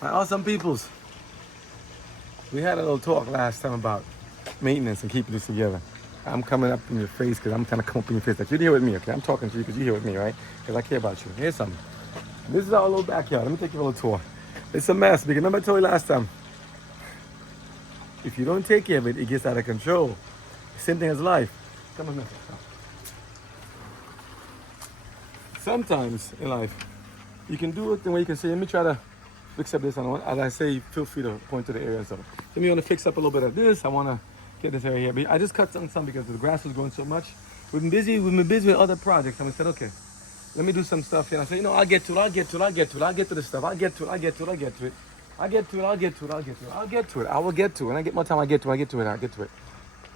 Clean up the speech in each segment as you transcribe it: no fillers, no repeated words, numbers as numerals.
My awesome peoples. We had a little talk last time about maintenance and keeping this together. I'm coming up in your face because I'm trying to come up in your face. Like, you're here with me, okay? I'm talking to you because you're here with me, right? Because I care about you. Here's something. This is our little backyard. Let me take you on a little tour. It's a mess because remember I told you last time, if you don't take care of it, it gets out of control. Same thing as life. Come on, sometimes in life, you can do it the way you can say, let me try to fix up this. And as I say, feel free to point to the area. So, let me want to fix up a little bit of this. I want to get this area here. But I just cut some because the grass was growing so much. We've been busy with other projects. And we said, okay, let me do some stuff here. And I said, I'll get to it. I'll get to the stuff. I'll get to it. I will get to it. When I get more time, I get to it.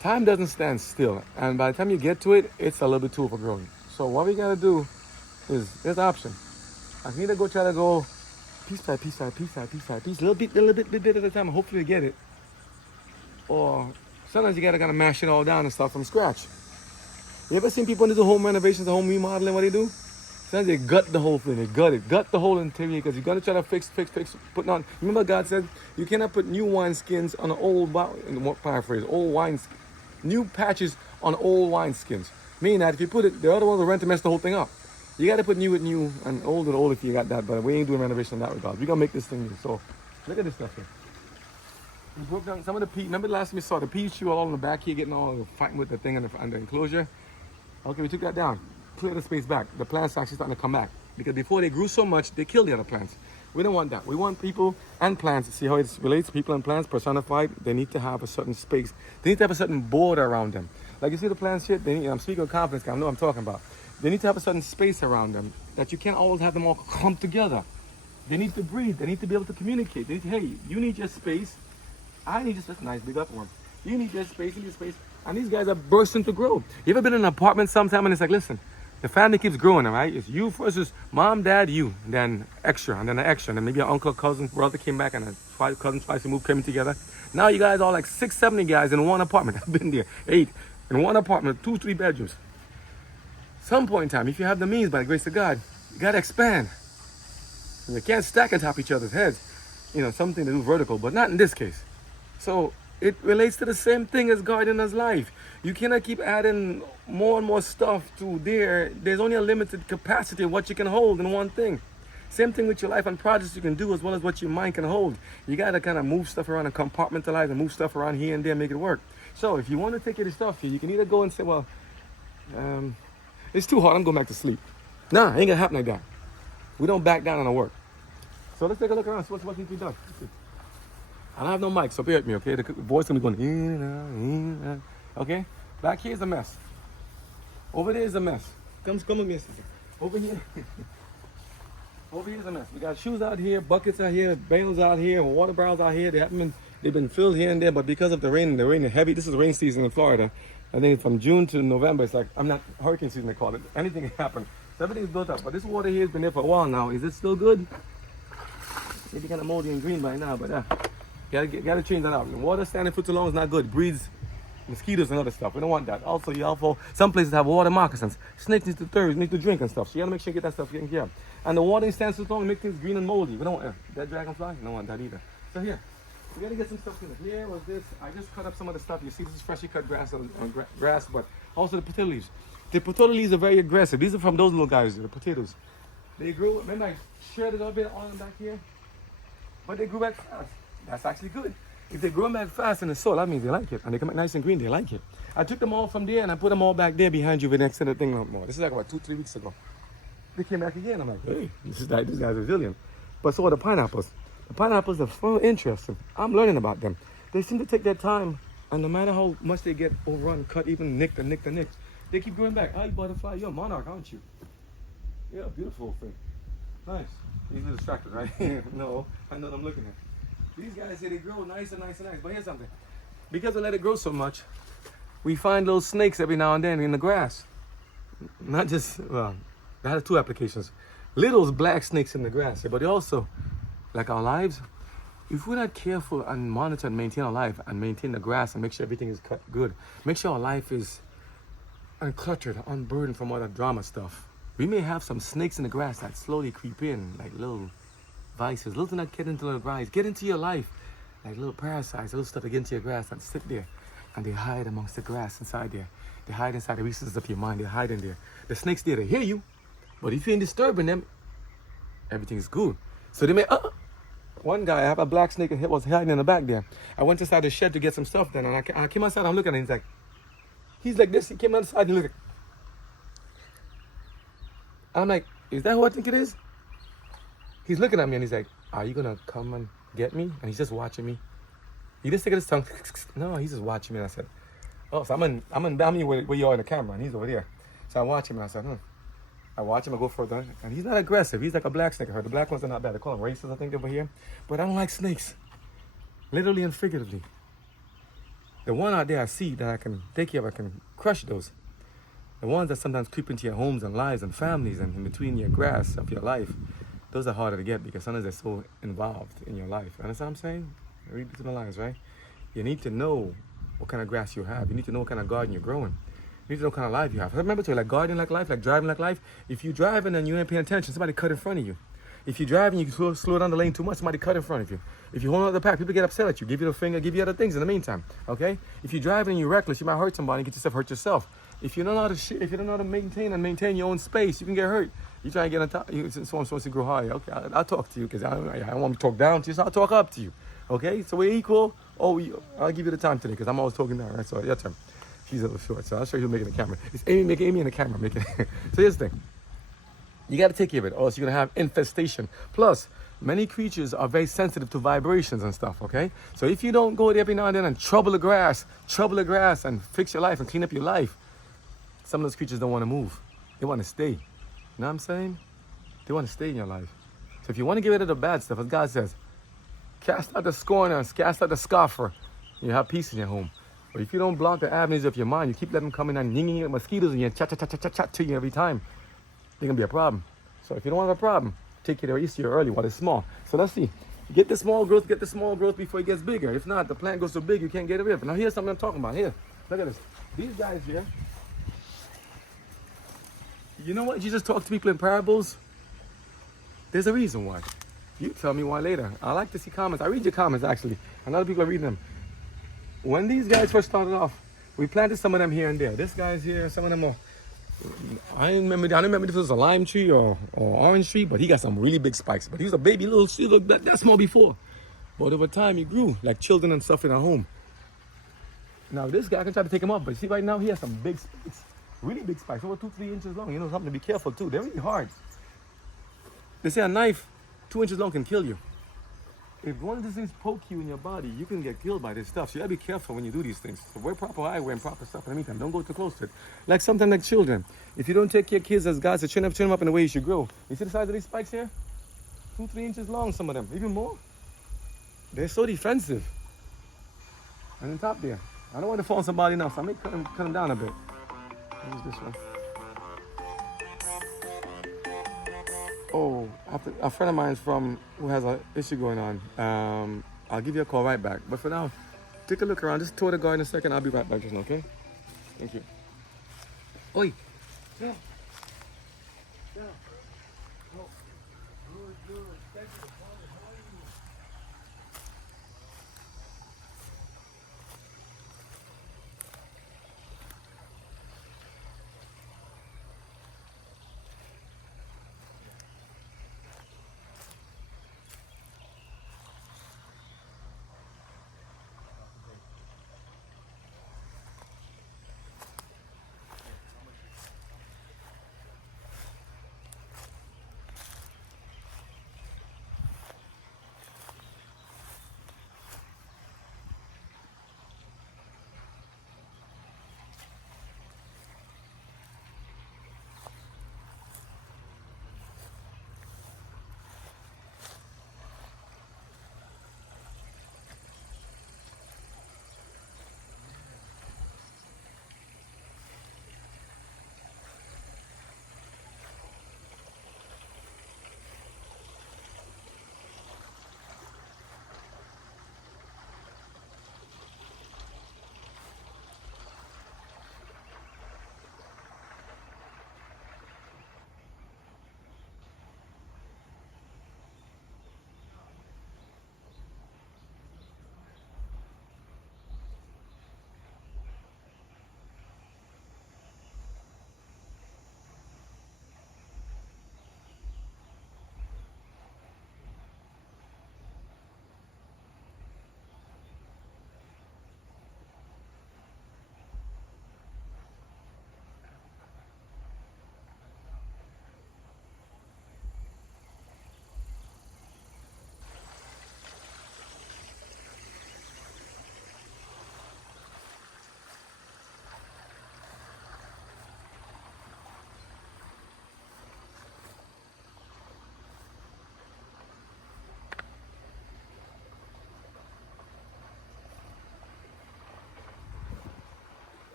Time doesn't stand still. And by the time you get to it, it's a little bit too overgrown. So what we got to do is, there's an option. I can either try to go piece by piece, little bit at a time, and hopefully get it. Or sometimes you gotta kind of mash it all down and start from scratch. You ever seen people do home renovations, home remodeling? What they do? Sometimes they gut the whole thing. They gut the whole interior because you're gonna try to fix, putting on. Remember, God said you cannot put new wineskins on an old. Paraphrase: old wines, new patches on old wineskins. Meaning that if you put it, the other ones will rent to mess the whole thing up. You got to put new with new and old with old if you got that, but we ain't doing renovation in that regard. We're going to make this thing new. So, look at this stuff here. We broke down some of the peat. Remember the last time we saw the peat tree all in the back here, getting all fighting with the thing under enclosure? Okay, we took that down. Clear the space back. The plants are actually starting to come back. Because before they grew so much, they killed the other plants. We don't want that. We want people and plants. See how it relates? People and plants personified. They need to have a certain space. They need to have a certain border around them. Like you see the plants here? I'm speaking of confidence. I know what I'm talking about. They need to have a certain space around them that you can't always have them all come together. They need to breathe. They need to be able to communicate. They need to, hey, you need your space. I need just a nice big up one. You need your space, And these guys are bursting to grow. You ever been in an apartment sometime and it's like, listen, the family keeps growing, all right? It's you versus mom, dad, you, then extra, and then an extra. And then maybe your uncle, cousin, brother came back and a cousin twice moved, came together. Now you guys are like 6, 70 guys in one apartment. I've been there, 8, in one apartment, 2, 3 bedrooms. Some point in time, if you have the means, by the grace of God, you gotta expand. And you can't stack on top of each other's heads. Something to do vertical, but not in this case. So it relates to the same thing as gardener's life. You cannot keep adding more and more stuff to there. There's only a limited capacity of what you can hold in one thing. Same thing with your life and projects you can do as well as what your mind can hold. You gotta kind of move stuff around and compartmentalize and move stuff around here and there and make it work. So if you want to take your stuff here, you can either go and say, well, it's too hard, I'm going back to sleep. Nah, it ain't gonna happen like that. We don't back down on our work. So let's take a look around, see what needs to be done. I don't have no mic, so bear with me, okay? The voice gonna be going in, out. Okay? Back here is a mess. Over there is a mess. Come with me, sister. Over here. Over here is a mess. We got shoes out here, buckets out here, bales out here, water barrels out here. They've been filled here and there, but because of the rain is heavy. This is rain season in Florida. I think from June to November, it's like, hurricane season they call it. Anything can happen. So everything's built up. But this water here has been there for a while now. Is it still good? Maybe kind of moldy and green by now, but gotta change that out. The water standing for too long is not good. It breeds mosquitoes and other stuff. We don't want that. Also, some places have water moccasins. Snakes need to thirst, need to drink and stuff. So you gotta make sure you get that stuff taken care of. And the water stands too long, make things green and moldy. We don't want that dragonfly. We don't want that either. So here, we gotta get some stuff in it. Here was this. I just cut up some of the stuff. You see, this is freshly cut grass, but also the potato leaves. The potato leaves are very aggressive. These are from those little guys, the potatoes. They grew. Remember, I shared it a little bit on back here, but they grew back fast. That's actually good. If they grow back fast in the soil, that means they like it, and they come back nice and green. They like it. I took them all from there and I put them all back there behind you with next to the thing no more. This is like about 2-3 weeks ago. They came back again. I'm like, hey, this guy's resilient. But so are the pineapples. The pineapples are so interesting. I'm learning about them. They seem to take their time, and no matter how much they get overrun, cut, even nicked, they keep going back. Hey, butterfly, you're a monarch, aren't you? Yeah, beautiful thing. Nice. These are distracted, right? No, I know what I'm looking at. These guys say they grow nice and nice. But here's something. Because they let it grow so much, we find little snakes every now and then in the grass. Not just, well, that has 2 applications. Little black snakes in the grass, but they also, like our lives, if we're not careful and monitor and maintain our life and maintain the grass and make sure everything is cut good, make sure our life is uncluttered, unburdened from all that drama stuff, we may have some snakes in the grass that slowly creep in, like little vices, little things that get into the grass, get into your life, like little parasites, little stuff that get into your grass and sit there, and they hide amongst the grass inside there. They hide inside the recesses of your mind. They hide in there. The snakes there, they hear you, but if you ain't disturbing them, everything is good. So they may, one guy, I have a black snake that was hiding in the back there. I went inside the shed to get some stuff done, and I came outside, I'm looking at him, he's like this, he came outside and looked. I'm like, is that who I think it is? He's looking at me and he's like, are you gonna come and get me? And he's just watching me. He just taking his tongue. No, he's just watching me. And I said, oh, so I'm in where you are in the camera, and he's over there. So I watch him and I said, I watch him, I go further, and he's not aggressive. He's like a black snake. I heard the black ones are not bad. They call them races, I think, over here. But I don't like snakes, literally and figuratively. The one out there I see that I can take care of, I can crush those. The ones that sometimes creep into your homes and lives and families and in between your grass of your life, those are harder to get because sometimes they're so involved in your life. Understand what I'm saying? Read between the lines, right? You need to know what kind of grass you have. You need to know what kind of garden you're growing. You need to know what kind of life you have. Remember to like gardening like life, like driving like life. If you're driving and you ain't paying attention, somebody cut in front of you. If you're driving, you slow down the lane too much, somebody cut in front of you. If you hold on to the pack, people get upset at you, give you the finger, give you other things in the meantime, okay? If you're driving and you're reckless, you might hurt somebody and get yourself hurt yourself. If you don't know how to if you don't know how to maintain your own space, you can get hurt. You try and get on top, someone's supposed to grow higher. Okay, I'll talk to you because I don't want to talk down to you, so I'll talk up to you. Okay, so we're equal. Oh, I'll give you the time today because I'm always talking down, right? So your turn. She's a little short, so I'll show you who's making the camera. It's Amy in the camera making it. So here's the thing. You got to take care of it, or else you're going to have infestation. Plus, many creatures are very sensitive to vibrations and stuff, okay? So if you don't go there every now and then and trouble the grass and fix your life and clean up your life, some of those creatures don't want to move. They want to stay. You know what I'm saying? They want to stay in your life. So if you want to get rid of the bad stuff, as God says, cast out the scorner, cast out the scoffer, you have peace in your home. But if you don't block the avenues of your mind, you keep letting them come in and yinging mosquitoes and you chat to you every time, they're going to be a problem. So if you don't want a problem, take it easier early while it's small. So let's see. Get the small growth before it gets bigger. If not, the plant goes so big you can't get rid of it. Now here's something I'm talking about. Here, look at this. These guys here, you know what? Jesus talked to people in parables. There's a reason why. You tell me why later. I like to see comments. I read your comments, actually. A lot of people are reading them. When these guys first started off, we planted some of them here and there. This guy's here, some of them are... I don't remember if it was a lime tree or orange tree, but he got some really big spikes. But he was a baby little, he looked that small before. But over time, he grew like children and stuff in our home. Now, this guy, I can try to take him up, but see, right now, he has some big spikes. Really big spikes, over 2-3 inches long. You know, something to be careful, too. They're really hard. They say a knife 2 inches long can kill you. If one of these things poke you in your body, you can get killed by this stuff. So you gotta be careful when you do these things. So wear proper eyewear and proper stuff in the meantime. Don't go too close to it. Like sometimes like children. If you don't take your kids as God said, train them up in the way you should grow. You see the size of these spikes here? 2-3 inches long, some of them. Even more. They're so defensive. And on top there. I don't want to fall on somebody now, so I may cut them down a bit. Use this one. Oh, a friend of mine who has an issue going on. I'll give you a call right back. But for now, take a look around. Just tour the garden a second. I'll be right back just now, okay? Thank you. Oi. Yeah. Yeah. Oh. Good. Thank you.